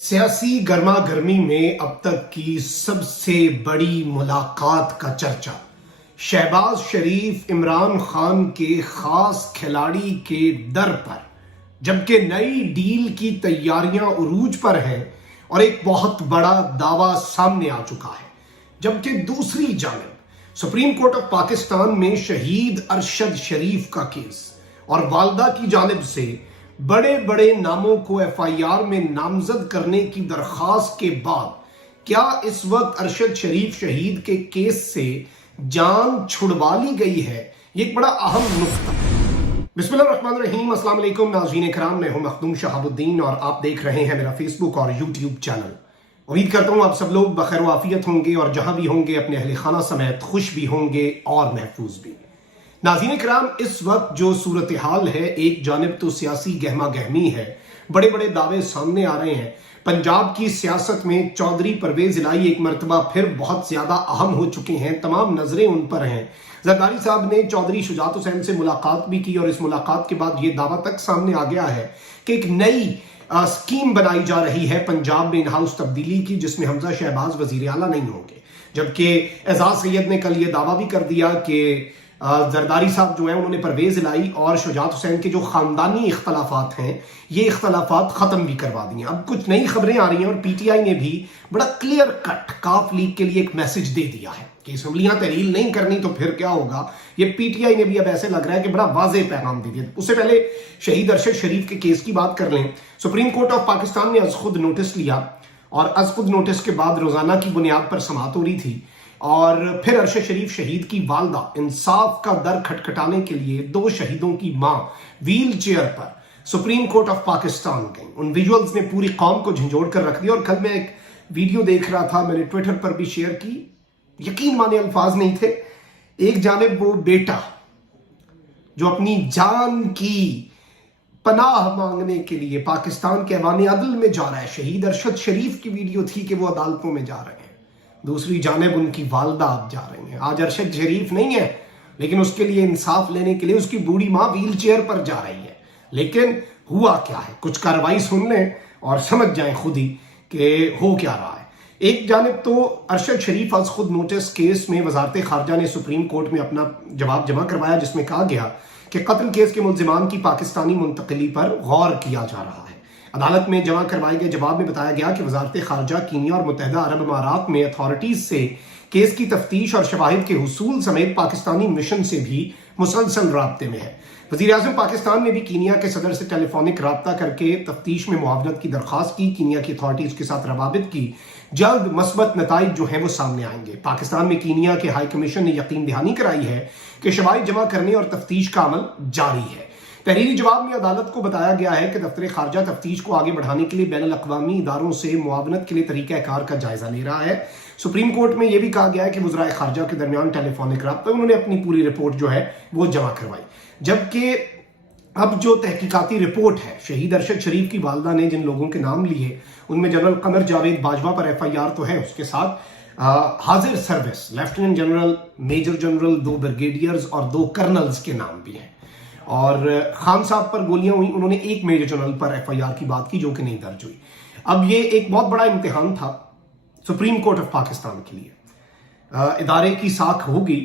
सियासी गर्मा गर्मी में अब तक की सबसे बड़ी मुलाकात का चर्चा शहबाज शरीफ इमरान खान के खास खिलाड़ी के दर पर, जबकि नई डील की तैयारियां उरूज पर हैं और एक बहुत बड़ा दावा सामने आ चुका है। जबकि दूसरी जानिब सुप्रीम कोर्ट ऑफ पाकिस्तान में शहीद अरशद शरीफ का केस और वालदा की जानिब से बड़े बड़े नामों को एफआईआर में नामजद करने की दरखास्त के बाद क्या इस वक्त अरशद शरीफ शहीद के केस से जान छुड़वा ली गई है? ये एक बड़ा अहम नुक्ता। बिस्मिल्लाहिर्रहमानिर्रहीम, अस्सलाम वालेकुम नाज़रीन किराम, मैं हूं मखदूम शहाबुद्दीन और आप देख रहे हैं मेरा फेसबुक और यूट्यूब चैनल। उम्मीद करता हूं आप सब लोग बखैर वाफियत होंगे और जहां भी होंगे अपने अहले खाना समेत खुश भी होंगे और महफूज भी। नाज़रीन किराम, इस वक्त जो सूरत हाल है, एक जानिब तो सियासी गहमा गहमी है, बड़े बड़े दावे सामने आ रहे हैं। पंजाब की सियासत में चौधरी परवेज इलाही एक मरतबा फिर बहुत ज्यादा अहम हो चुके हैं, तमाम नजरें उन पर हैं। जरदारी साहब ने चौधरी शुजात हुसैन से मुलाकात भी की और इस मुलाकात के बाद ये दावा तक सामने आ गया है कि एक नई स्कीम बनाई जा रही है पंजाब में इन हाउस तब्दीली की, जिसमें हमजा शहबाज वजीर आला नहीं होंगे। जबकि एजाज सैयद ने कल ये दावा भी कर दिया कि जरदारी साहब जो है उन्होंने परवेज इलाही और शुजात हुसैन के जो खानदानी इख्तलाफात हैं, ये इख्तलाफात खत्म भी करवा दिए। अब कुछ नई खबरें आ रही हैं और पीटीआई ने भी बड़ा क्लियर कट काफ लीग के लिए एक मैसेज दे दिया है कि असम्बलियां तहलील नहीं करनी तो फिर क्या होगा। ये पीटीआई ने भी अब ऐसे लग रहा है कि बड़ा वाज़ेह पैगाम दे दिया। उससे पहले शहीद अरशद शरीफ के केस की बात कर लें। सुप्रीम कोर्ट ऑफ पाकिस्तान ने अज खुद नोटिस लिया और अज खुद नोटिस के बाद रोजाना की बुनियाद पर समाअत हो रही थी और फिर अरशद शरीफ शहीद की वालदा इंसाफ का दर खटखटाने के लिए दो शहीदों की मां व्हील चेयर पर सुप्रीम कोर्ट ऑफ पाकिस्तान गई। उन विजुअल्स ने पूरी कौम को झंझोड़ कर रख दिया। और कल मैं एक वीडियो देख रहा था, मैंने ट्विटर पर भी शेयर की, यकीन माने अल्फाज नहीं थे। एक जानिब वो बेटा जो अपनी जान की पनाह मांगने के लिए पाकिस्तान के ऐवान अदल में जा रहा है, शहीद अरशद शरीफ की वीडियो थी कि वो अदालतों में जा रहे हैं। दूसरी जानिब उनकी वालदा अब जा रही हैं। आज अरशद शरीफ नहीं है, लेकिन उसके लिए इंसाफ लेने के लिए उसकी बूढ़ी मां व्हील चेयर पर जा रही है। लेकिन हुआ क्या है, कुछ कार्रवाई सुन लें और समझ जाएं खुद ही कि हो क्या रहा है। एक जानिब तो अरशद शरीफ आज खुद नोटिस केस में वजारत खारजा ने सुप्रीम कोर्ट में अपना जवाब जमा करवाया, जिसमें कहा गया कि कत्ल केस के मुल्जिमान की पाकिस्तानी मुंतकिली पर गौर किया जा रहा है। अदालत में जमा करवाए गए जवाब में बताया गया कि वजारत खारजा कीनिया और मुत्तहदा अरब अमारात में अथॉरिटीज से केस की तफ्तीश और शवाहिद के हुसूल समेत पाकिस्तानी मिशन से भी मुसलसल राब्ते में है। वज़ीर आज़म पाकिस्तान ने भी कीनिया के सदर से टेलीफोनिक राब्ता करके तफ्तीश में मुआवनत की दरख्वास्त की। कीनिया की अथॉरिटीज के साथ रवाबित की जल्द मस्बत नताइज जो है वो सामने आएंगे। पाकिस्तान में कीनिया के हाई कमीशन ने यकीन दहानी कराई है कि शवाहिद जमा करने और तफ्तीश का अमल जारी है। तहरीरी जवाब में अदालत को बताया गया है कि दफ्तर खारजा तफ्तीश को आगे बढ़ाने के लिए बैनुल अक़वामी इदारों से मुआवनत के लिए तरीक़ाकार का जायजा ले रहा है। सुप्रीम कोर्ट में यह भी कहा गया है कि वज़राए खारजा के दरमियान टेलीफोनिक राब्ता उन्होंने अपनी पूरी रिपोर्ट जो है वो जमा करवाई। जबकि अब जो तहकीकाती रिपोर्ट है, शहीद अरशद शरीफ की वालदा ने जिन लोगों के नाम लिए उनमें जनरल कमर जावेद बाजवा पर एफआईआर तो है, उसके साथ हाजिर service lieutenant general, major general, 2 brigadiers और 2 कर्नल्स के नाम भी हैं। और खान साहब पर गोलियां हुई, उन्होंने 1 मेजर जनरल पर एफआईआर की बात की जो कि नहीं दर्ज हुई। अब ये एक बहुत बड़ा इम्तिहान था सुप्रीम कोर्ट ऑफ पाकिस्तान के लिए। इदारे की साख होगी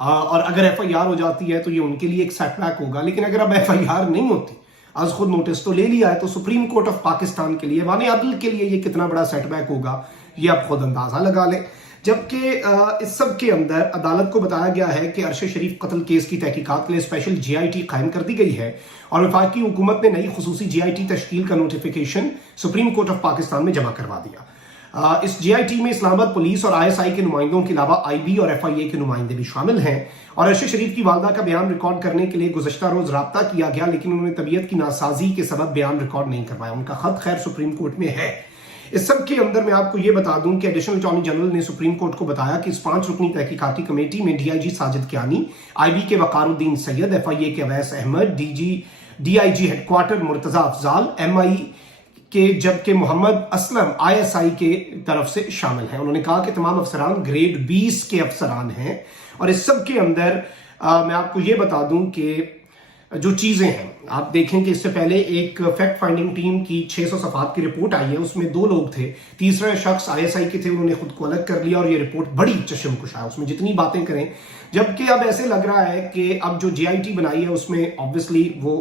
और अगर एफआईआर हो जाती है तो ये उनके लिए एक सेटबैक होगा। लेकिन अगर अब एफआईआर नहीं होती, आज खुद नोटिस तो ले लिया है, तो सुप्रीम कोर्ट ऑफ पाकिस्तान के लिए, ऐवान अदल के लिए ये कितना बड़ा सेटबैक होगा ये आप खुद अंदाजा लगा लें। जबकि इस सब के अंदर अदालत को बताया गया है कि अरशद शरीफ कत्ल केस की तहकीकात के लिए स्पेशल जीआईटी कायम कर दी गई है और वफाकी हुकूमत ने नई खुसूसी जीआईटी तश्कील का notification supreme court of Pakistan में जमा करवा दिया। इस जीआईटी में इस्लामाबाद पुलिस और आईएसआई के नुमाइंदों के अलावा आईबी और एफआईए के नुमाइंदे भी शामिल हैं। और अरशद शरीफ की वालदा का बयान रिकॉर्ड करने के लिए गुज़श्ता रोज राब्ता किया गया, लेकिन उन्होंने तबीयत की नासाजी के सबब बयान रिकॉर्ड नहीं करवाया। उनका खत खैर सुप्रीम कोर्ट में है। इस सब के अंदर मैं आपको ये बता दूं कि एडिशनल अटॉर्नी जनरल ने सुप्रीम कोर्ट को बताया कि इस 5 रुकनी तहकीकाती कमेटी में डीआईजी साजिद कियानी, आईबी के वकारुद्दीन सैयद, एफआईए के Awais Ahmed, DIG headquarter Murtaza Afzal, MI के, जबकि मोहम्मद असलम आईएसआई के तरफ से शामिल हैं। उन्होंने कहा कि तमाम अफसरान ग्रेड 20 के अफसरान हैं। और इस सब के अंदर मैं आपको ये बता दूं कि जो चीजें हैं, आप देखें कि इससे पहले एक फैक्ट फाइंडिंग टीम की 600 सफात की रिपोर्ट आई है, उसमें 2 लोग थे, तीसरा शख्स आईएसआई के थे, उन्होंने खुद को अलग कर लिया और ये रिपोर्ट बड़ी चशमकुश है, उसमें जितनी बातें करें। जबकि अब ऐसे लग रहा है कि अब जो जेआईटी बनाई है उसमें ऑब्वियसली वो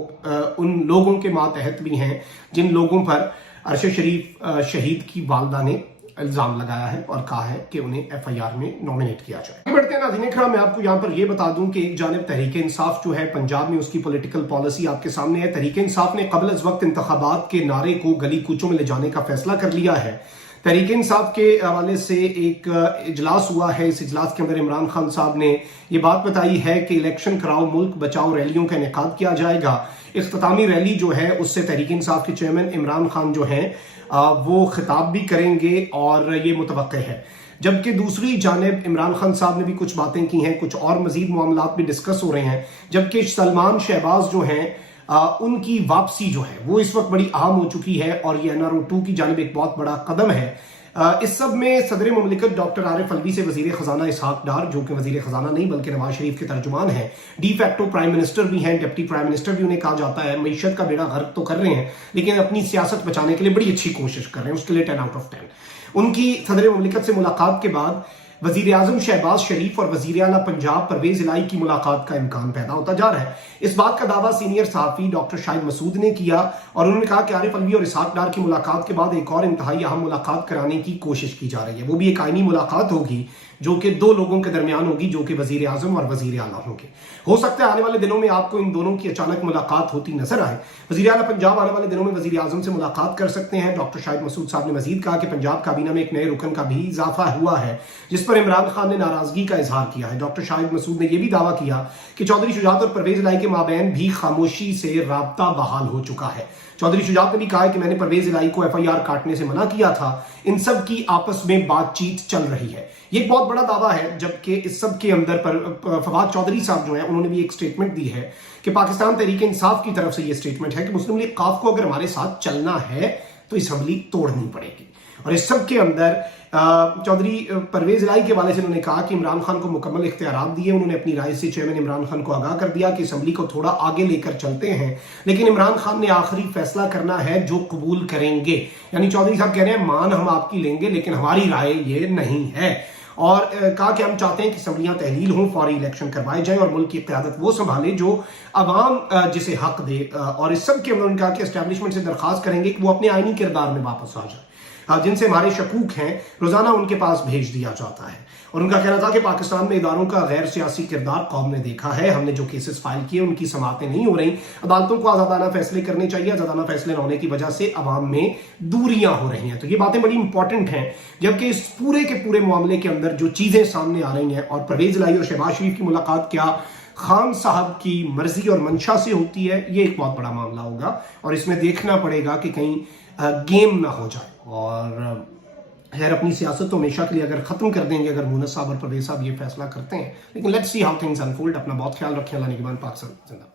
उन लोगों के मातहत भी हैं जिन लोगों पर अरशद शरीफ शहीद की वालदा ने इल्जाम लगाया है और कहा है कि उन्हें एफआईआर में नॉमिनेट किया जाए। आगे बढ़ते हैं नाज़रीन इकराम, मैं आपको यहां पर यह बता दूं कि एक जानिब तहरीक इंसाफ जो है पंजाब में, उसकी पॉलिटिकल पॉलिसी आपके सामने है। तहरीक इंसाफ ने कबल अज़ वक्त इंतखाबात के नारे को गली कूचों में ले जाने का फैसला कर लिया है। तहरीक इंसाफ के हवाले से एक इजलास हुआ है, इस इजलास के अंदर इमरान खान साहब ने ये बात बताई है कि इलेक्शन कराओ मुल्क बचाओ रैलियों का इनेकाद किया जाएगा। इख्तितामी रैली जो है उससे तहरीक इंसाफ के चेयरमैन इमरान खान जो हैं वो खिताब भी करेंगे और ये मुतवक्के है। जबकि दूसरी जानिब इमरान खान साहब ने भी कुछ बातें की हैं, कुछ और मजीद मामलात भी डिस्कस हो रहे हैं। जबकि सलमान शहबाज जो हैं उनकी वापसी जो है वो इस वक्त बड़ी अहम हो चुकी है और ये NRO2 की जानिब एक बहुत बड़ा कदम है। इस सब में सदर मुमलिकत डॉक्टर आरिफ अलवी से वजीर खजाना इसहाक डार, जो कि वजीर खजाना नहीं बल्कि नवाज शरीफ के तर्जुमान हैं, डी फैक्टो प्राइम मिनिस्टर भी हैं, डिप्टी प्राइम मिनिस्टर भी उन्हें कहा जाता है, मईशत का बेड़ा गर्क तो कर रहे हैं लेकिन अपनी सियासत बचाने के लिए बड़ी अच्छी कोशिश कर रहे हैं, उसके लिए 10 out of 10। उनकी सदर मुमलिकत से मुलाकात के बाद वजीर आजम शहबाज शरीफ और वजीर आला पंजाब परवेज इलाही की मुलाकात का इम्कान पैदा होता जा रहा है। इस बात का दावा सीनियर सहाफी डॉक्टर शाहिद मसूद ने किया और उन्होंने कहा कि आरिफ अलवी और इसहाक डार की मुलाकात के बाद एक और इंतहाई अहम मुलाकात कराने की कोशिश की जा रही है। वो भी एक आईनी मुलाकात होगी जो कि 2 लोगों के दरमियान होगी, जो कि वजीर आजम और वजीर आला होंगे। हो सकता है आने वाले दिनों में आपको इन दोनों की अचानक मुलाकात होती नजर आए। वजीर आला पंजाब आने वाले दिनों में वजीर आजम से मुलाकात कर सकते हैं। डॉक्टर शाहिद मसूद साहब ने मजीद कहा कि पंजाब काबीना में एक नए रुकन का भी इजाफा हुआ है जिस पर इमरान खान ने नाराजगी का इजहार किया है। डॉक्टर शाहिद मसूद ने यह भी दावा किया कि चौधरी शुजात और परवेज इलाही के माबैन भी खामोशी से राब्ता बहाल हो चुका है। चौधरी शुजात ने भी कहा कि मैंने परवेज इलाही को एफआईआर काटने से मना किया था, इन सब की आपस में बातचीत चल रही है। ये एक बहुत बड़ा दावा है। जबकि इस सब के अंदर पर फवाद चौधरी साहब जो हैं उन्होंने भी एक स्टेटमेंट दी है कि पाकिस्तान तहरीक इंसाफ की तरफ से ये स्टेटमेंट है कि मुस्लिम लीग काफ को अगर हमारे साथ चलना है तो असम्बली तोड़नी पड़ेगी। और इस सब के अंदर चौधरी परवेज इलाही के हवाले से उन्होंने कहा कि इमरान खान को मुकम्मल इख्तियारात दिए। उन्होंने अपनी राय से चेयरमैन इमरान खान को आगाह कर दिया कि असम्बली को थोड़ा आगे लेकर चलते हैं, लेकिन इमरान खान ने आखिरी फैसला करना है जो कबूल करेंगे। यानी चौधरी साहब कह रहे हैं मान हम आपकी लेंगे लेकिन हमारी राय ये नहीं है। और कहा कि हम चाहते हैं कि असम्बलियां तहलील हों, फौरी इलेक्शन करवाए जाएं और मुल्क की क़यादत वो संभाले जो अवाम जिसे हक दे। और इस सब के अंदर उन्होंने कहा कि एस्टैब्लिशमेंट से दरख्वास्त करेंगे कि वो अपने आईनी किरदार में वापस आ जाए, जिनसे हमारे शकूक हैं रोजाना उनके पास भेज दिया जाता है। और उनका कहना था कि पाकिस्तान में इदारों का गैर सियासी किरदार कौम ने देखा है, हमने जो केसेस फाइल किए उनकी समाअतें नहीं हो रही, अदालतों को आजादाना फैसले करने चाहिए, आजादाना फैसले न होने की वजह से अवाम में दूरियां हो रही हैं। तो ये बातें बड़ी इंपॉर्टेंट हैं। जबकि इस पूरे के पूरे मामले के अंदर जो चीजें सामने आ रही हैं, और परवेज इलाही और शहबाज शरीफ की मुलाकात क्या खान साहब की मर्जी और मंशा से होती है, ये एक बहुत बड़ा मामला होगा और इसमें देखना पड़ेगा कि कहीं गेम ना हो जाए। और खैर अपनी सियासत तो हमेशा के लिए अगर खत्म कर देंगे अगर मुनस साहब और परवेज साहब ये फैसला करते हैं, लेकिन let's see how things unfold. अपना बहुत ख्याल रखें। अल्लाह निगहबान। पाकिस्तान जिंदाबाद।